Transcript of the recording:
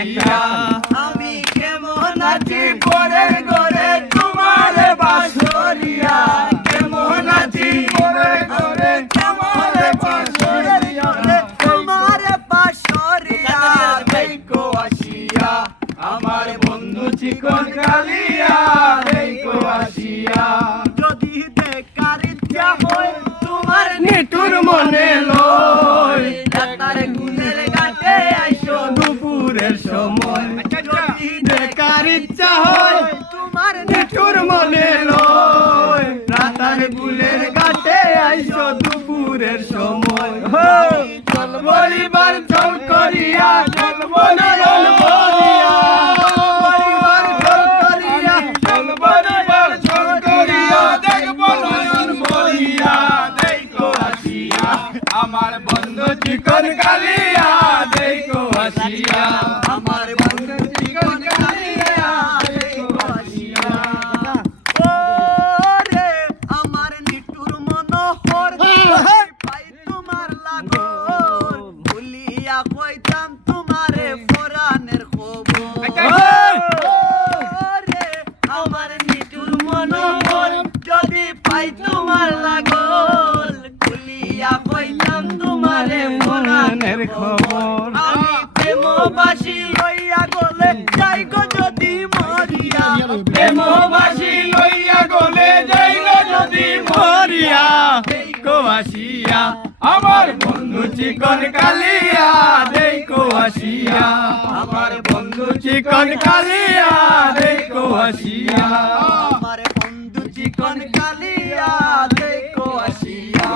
আসিয়া আমি কেমন আছি পরে করে তোমার বাসরিয়া কেমন আছি পরে করে তোমার বাসরিয়া তোমার বাসরিয়া দেখো আসিয়া আমার বন্ধু চিকন কালিয়া দেখো আসিয়া যদি দেখার ইচ্ছা হয় তোমার নিঠুর মনে লয় তার গুণের ঘাটে আইসো দুপুরের সময় যদি দেখার ইচ্ছা হয় তোমার নিঠুর মনে লয় রাতার গুলের ঘাটে আইসো দুপুরের সময় চল বলিবার চল করিয়া চল বলিবার বলিয়া বলিবার চল করিয়া চল বলিবার চল করিয়া দেখবো নয়ন বলিয়া দেখো আসিয়া আমার বন্ধু চিকন কালিয়া দেখো আসিয়া আমার বন্ধু চিকন কালিয়া দেখো আসিয়া ও রে আমার নিঠুর মনোহর পাই তোমার লাগল ভুলিয়া কইতাম তোমারে পরাণের খবর রে আমার নিঠুর মনোহর যদি পাই তোমার লাগল ভুলিয়া কইতাম তোমারে পরাণের খবর আমি প্রেমবাসী লইয়া গলে যাই গো যদি মরিয়া প্রেমবাসী লইয়া গলে যাই গো যদি মরিয়া দেখো আসিয়া আমার বন্ধু চিকন কালিয়া দেখো আসিয়া আমার বন্ধু চিকন কালিয়া দেখো আসিয়া আমার বন্ধু চিকন কালিয়া দেখো আসিয়া